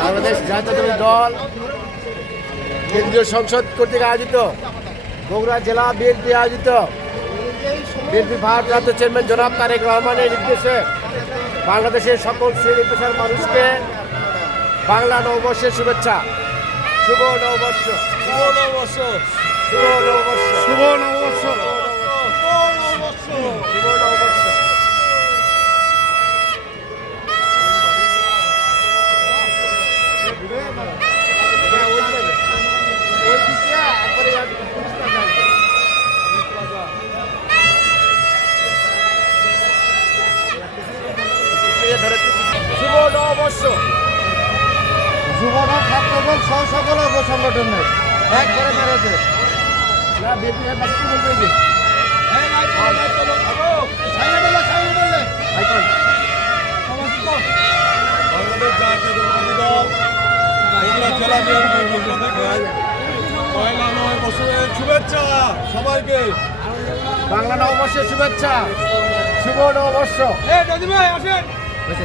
বাংলাদেশ জাতীয়তাবাদী দল কেন্দ্রীয় সংসদ কর্তৃক আয়োজিত বগুড়া জেলা বিএনপি আয়োজিত বিএনপি ভারপ্রাপ্ত চেয়ারম্যান জনাব তারেক রহমানের নির্দেশে বাংলাদেশের সকল শ্রেণী পেশার মানুষকে বাংলা নববর্ষের শুভেচ্ছা। শুভ নববর্ষ, শুভ নববর্ষ, শুভ নববর্ষ, শুভ নববর্ষ, শুভ নববর্ষ। শুভ নববর্ষ। যুবদল ছাত্রদল সহ সকল অঙ্গ সংগঠনের একবারে মেরেছে না বিএনপি বাকি বলতে হবে বাংলাদেশ জাতীয়তাবাদী দল বগুড়া জেলা বিএনপির পক্ষ থেকে পয়লা নববর্ষের শুভেচ্ছা সবাইকে। বাংলা নববর্ষের শুভেচ্ছা। শুভ নববর্ষ। দাদি ভাই আসেন।